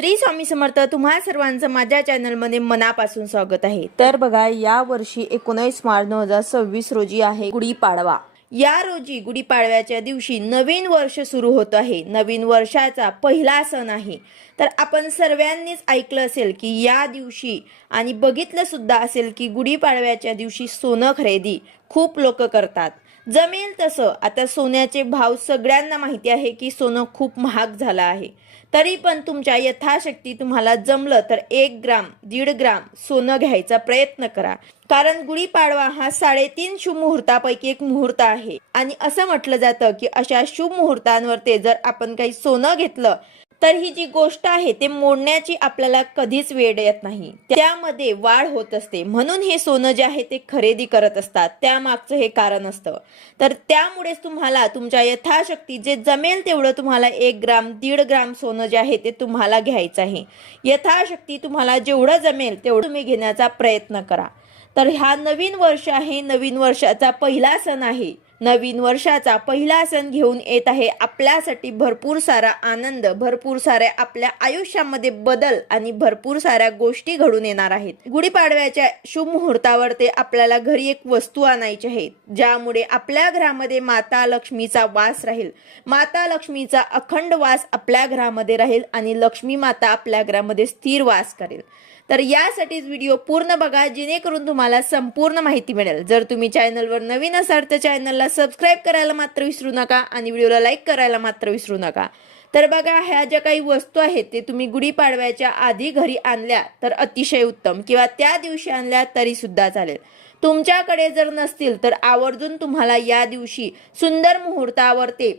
श्री स्वामी समर्थ. तुम्हा सर्वांचं माझ्या चॅनलमध्ये मनापासून स्वागत आहे. तर बघा, या वर्षी 19 मार्च 2026 रोजी आहे गुढीपाडवा. या रोजी गुढीपाडव्याच्या दिवशी नवीन वर्ष सुरू होत आहे. नवीन वर्षाचा पहिला सण आहे. तर आपण सर्वांनीच ऐकलं असेल की या दिवशी आणि बघितलं सुद्धा असेल की गुढीपाडव्याच्या दिवशी सोनं खरेदी खूप लोक करतात. जमेल तसं आता सोन्याचे भाव सगळ्यांना माहिती आहे की सोनं खूप महाग झालं आहे. तरी पण तुमच्या यथाशक्ती तुम्हाला जमलं तर 1 ग्राम 1.5 ग्राम सोनं घ्यायचा प्रयत्न करा. कारण गुढीपाडवा हा 3.5 शुभ मुहूर्तापैकी एक मुहूर्त आहे आणि असं म्हटलं जातं की अशा शुभ मुहूर्तांवरती जर आपण काही सोनं घेतलं तर ही जी गोष्ट आहे ते मोडण्याची आपल्याला कधीच वेळ येत नाही. त्यामध्ये वाढ होत असते. म्हणून हे सोनं जे आहे ते खरेदी करत असतात. त्यामागचं हे कारण असतं. तर त्यामुळेच तुम्हाला तुमच्या यथाशक्ती जे जमेल तेवढं तुम्हाला 1 ग्राम 1.5 ग्राम सोनं जे आहे ते तुम्हाला घ्यायचं आहे. यथाशक्ती तुम्हाला जेवढं जमेल तेवढं तुम्ही घेण्याचा प्रयत्न करा. तर हा नवीन वर्ष आहे. नवीन वर्षाचा पहिला सण आहे. नवीन वर्षाचा पहिला सण घेऊन येत आहे आपल्यासाठी भरपूर सारा आनंद, भरपूर साऱ्या आपल्या आयुष्यामध्ये बदल आणि भरपूर साऱ्या गोष्टी घडून येणार आहेत. गुढीपाडव्याच्या शुभ मुहूर्तावर ते आपल्याला घरी एक वस्तू आणायची आहे ज्यामुळे आपल्या घरामध्ये माता लक्ष्मीचा वास राहील. माता लक्ष्मीचा अखंड वास आपल्या घरामध्ये राहील आणि लक्ष्मी माता आपल्या घरामध्ये स्थिर वास करेल. तर यासाठीच व्हिडिओ पूर्ण बघा जेणेकरून तुम्हाला संपूर्ण माहिती मिळेल. जर तुम्ही चॅनलवर नवीन असाल तर चॅनलला सबस्क्राईब करायला मात्र विसरू नका आणि व्हिडिओला लाईक करायला मात्र विसरू नका. तर बघा, ह्या ज्या काही वस्तू आहेत ते तुम्ही गुढीपाडव्याच्या आधी घरी आणल्या तर अतिशय उत्तम, किंवा त्या दिवशी आणल्या तरी सुद्धा चालेल. तुमच्याकडे जर नसतील तर आवर्जून तुम्हाला या दिवशी सुंदर मुहूर्तावर ते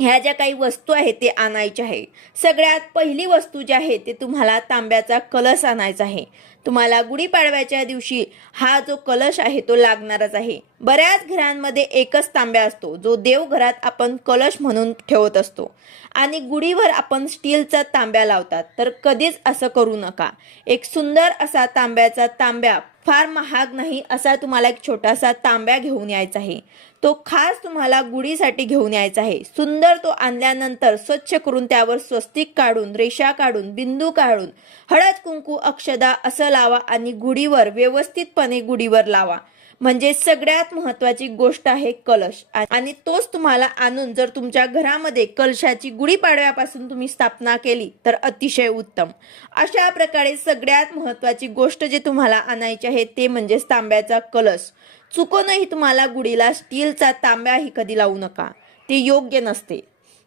ह्या ज्या काही वस्तू आहेत ते आणायच्या आहे. सगळ्यात पहिली वस्तू जी आहे ते तुम्हाला तांब्याचा कलश आणायचा आहे. तुम्हाला गुढीपाडव्याच्या दिवशी हा जो कलश आहे तो लागणारच आहे. बऱ्याच घरांमध्ये एकच तांब्या असतो जो देवघरात आपण कलश म्हणून ठेवत असतो आणि गुढीवर आपण स्टीलचा तांब्या लावतात. तर कधीच असं करू नका. एक सुंदर असा तांब्याचा तांब्या, फार महाग नाही असा तुम्हाला एक छोटासा तांब्या घेऊन यायचा आहे. तो खास तुम्हाला गुढीसाठी घेऊन यायचा आहे. सुंदर तो आणल्यानंतर स्वच्छ करून त्यावर स्वस्तिक काढून, रेषा काढून, बिंदू काढून, हळद कुंकू अक्षदा असं लावा आणि गुढीवर व्यवस्थितपणे गुढीवर लावा. म्हणजे सगळ्यात महत्वाची गोष्ट आहे कलश. आणि तोच तुम्हाला आणून जर तुमच्या घरामध्ये कलशाची गुढीपाडव्यापासून तुम्ही स्थापना केली तर अतिशय उत्तम. अशा प्रकारे सगळ्यात महत्वाची गोष्ट जे तुम्हाला आणायची आहे ते म्हणजे तांब्याचा कलश. चुकूनही तुम्हाला गुढीला स्टीलचा तांब्याही कधी लावू नका, ते योग्य नसते.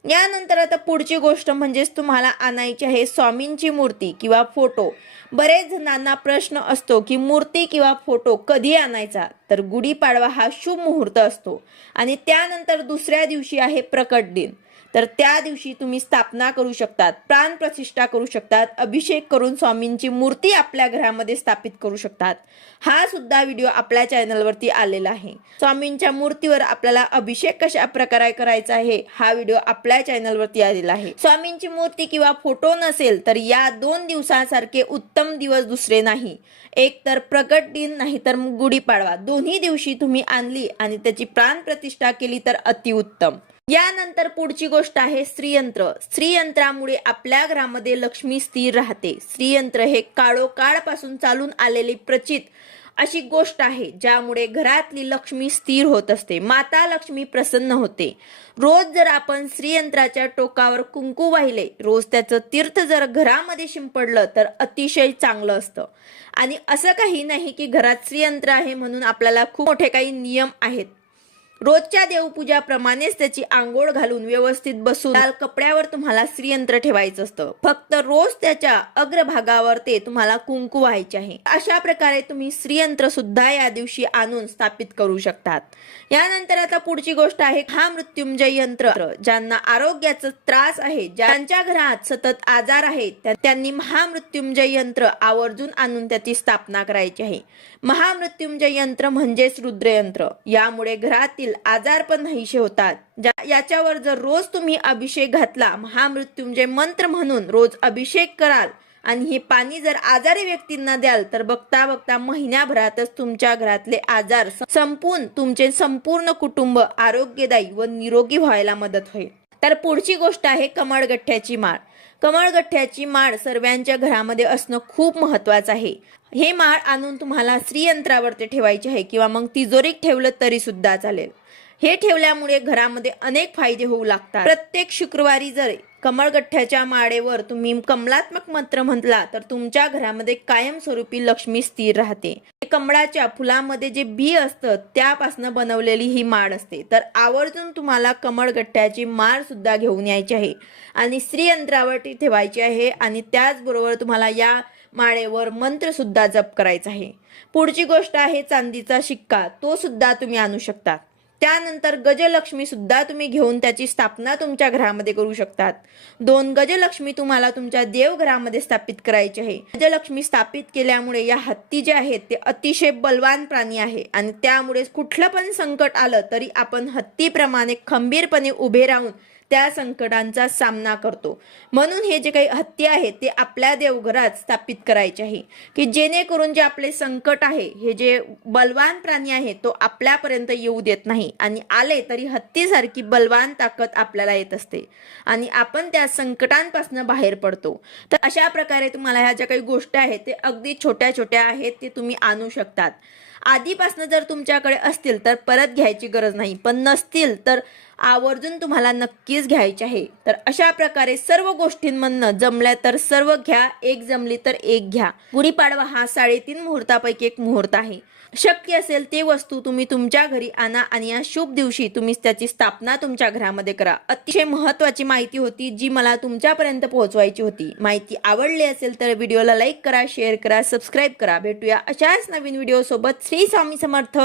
यानंतर आता पुढची गोष्ट म्हणजेच तुम्हाला आणायची आहे स्वामींची मूर्ती किंवा फोटो. बरेच जणांना प्रश्न असतो की मूर्ती किंवा फोटो कधी आणायचा. तर गुढीपाडवा हा शुभ मुहूर्त असतो आणि त्यानंतर दुसऱ्या दिवशी आहे प्रकट दिन. तर त्या दिवशी तुम्ही स्थापना करू शकतात, प्राण प्रतिष्ठा करू शकतात, अभिषेक करून स्वामींची मूर्ती आपल्या घरामध्ये स्थापित करू शकतात. हा सुद्धा व्हिडिओ आपल्या चॅनलवरती आलेला आहे. स्वामींच्या मूर्तीवर आपल्याला अभिषेक कशा प्रकारे करायचा आहे हा व्हिडिओ आपल्या चॅनलवरती आलेला आहे. स्वामींची मूर्ती किंवा फोटो नसेल तर या 2 दिवसांसारखे उत्तम दिवस दुसरे नाही. एक तर प्रकट दिन, नाही तर गुढीपाडवा. दोन्ही दिवशी तुम्ही आणली आणि त्याची प्राण प्रतिष्ठा केली तर अतिउत्तम. यानंतर पुढची गोष्ट आहे श्रीयंत्र. श्रीयंत्रामुळे आपल्या घरामध्ये लक्ष्मी स्थिर राहते. श्रीयंत्र हे काळोकाळपासून चालून आलेली प्रचित अशी गोष्ट आहे ज्यामुळे घरातली लक्ष्मी स्थिर होत असते, माता लक्ष्मी प्रसन्न होते. रोज जर आपण श्रीयंत्राच्या टोकावर कुंकू वाहिले, रोज त्याचं तीर्थ जर घरामध्ये शिंपडलं तर अतिशय चांगलं असतं. आणि असं काही नाही की घरात श्रीयंत्र आहे म्हणून आपल्याला खूप मोठे काही नियम आहेत. रोजच्या देवपूजाप्रमाणेच त्याची आंघोळ घालून व्यवस्थित बसून लाल कपड्यावर तुम्हाला श्रीयंत्र ठेवायचं असतं. फक्त रोज त्याच्या अग्रभागावर ते तुम्हाला कुंकू व्हायचे आहे. अशा प्रकारे तुम्ही श्रीयंत्र सुद्धा या दिवशी आणून स्थापित करू शकतात. यानंतर आता पुढची गोष्ट आहे महामृत्युंजय यंत्र. ज्यांना आरोग्याचा त्रास आहे, ज्यांच्या घरात सतत आजार आहेत, त्यांनी महामृत्युंजय यंत्र आवर्जून आणून त्याची स्थापना करायची आहे. महामृत्युंजय यंत्र म्हणजेच रुद्रयंत्र. यामुळे घरातील आजार पण नाहीसे होतात. याच्यावर जर रोज तुम्ही अभिषेक घातला, महामृत्युंजय मंत्र म्हणून रोज अभिषेक कराल आणि हे पाणी जर आजारी व्यक्तींना द्याल तर बघता बघता महिन्याभरातच तुमच्या घरातले आजार संपून तुमचे संपूर्ण कुटुंब आरोग्यदायी व निरोगी व्हायला मदत होईल. तर पुढची गोष्ट आहे कमळगठ्ठ्याची माळ. कमळगठ्ठ्याची माळ सर्वांच्या घरामध्ये असणं खूप महत्त्वाचं आहे. हे माळ आणून तुम्हाला श्रीयंत्रावरती ठेवायचे आहे किंवा मग तिजोरीत ठेवलं तरी सुद्धा चालेल. हे ठेवल्यामुळे घरामध्ये अनेक फायदे होऊ लागतात. प्रत्येक शुक्रवारी जर कमळगठ्ठ्याच्या माळेवर तुम्ही कमलात्मक मंत्र म्हटला तर तुमच्या घरामध्ये कायमस्वरूपी लक्ष्मी स्थिर राहते. कमळाच्या फुलामध्ये जे बी असतं त्यापासून बनवलेली ही माळ असते. तर आवर्जून तुम्हाला कमळगठ्ठ्याची माळ सुद्धा घेऊन यायची आहे आणि श्रीयंत्रावरती ठेवायची आहे आणि त्याचबरोबर तुम्हाला या माळेवर मंत्र सुद्धा जप करायचा आहे. पुढची गोष्ट आहे चांदीचा शिक्का, तो सुद्धा तुम्ही आणू शकता. त्यानंतर गजलक्ष्मी सुद्धा तुम्ही घेऊन त्याची स्थापना तुमच्या घरामध्ये करू शकतात. 2 गजलक्ष्मी तुम्हाला तुमच्या देवघरामध्ये स्थापित करायचे आहे. गजलक्ष्मी स्थापित केल्यामुळे या हत्ती जे आहेत ते अतिशय बलवान प्राणी आहे आणि त्यामुळे कुठलं पण संकट आलं तरी आपण हत्तीप्रमाणे खंबीरपणे उभे राहून त्या संकटांचा सामना करतो. म्हणून हे जे काही हत्ती आहे ते आपल्या देवघरात स्थापित करायचे आहे की जेणेकरून जे आपले संकट आहे, हे जे बलवान प्राणी आहे तो आपल्यापर्यंत येऊ देत नाही आणि आले तरी हत्तीसारखी बलवान ताकद आपल्याला येत असते आणि आपण त्या संकटांपासून बाहेर पडतो. तर अशा प्रकारे तुम्हाला ह्या ज्या काही गोष्टी आहेत ते अगदी छोट्या छोट्या आहेत ते तुम्ही आणू शकतात. आधीपासून जर तुमच्याकडे असतील तर परत घ्यायची गरज नाही, पण नसतील तर आवर्जून तुम्हाला नक्कीच घ्यायचे आहे. तर अशा प्रकारे सर्व गोष्टींमधनं जमल्या तर सर्व घ्या, एक जमली तर एक घ्या. गुढीपाडवा हा 3.5 मुहूर्तापैकी एक मुहूर्त आहे. शक्य असेल ते वस्तू तुम्ही तुमच्या घरी आणा आणि या शुभ दिवशी तुम्ही त्याची स्थापना तुमच्या घरामध्ये करा. अतिशय महत्त्वाची माहिती होती जी मला तुमच्यापर्यंत पोहोचवायची होती. माहिती आवडली असेल तर व्हिडिओला लाईक करा, शेअर करा, सबस्क्राईब करा. भेटूया अशाच नवीन व्हिडिओ सोबत. श्री स्वामी समर्थ.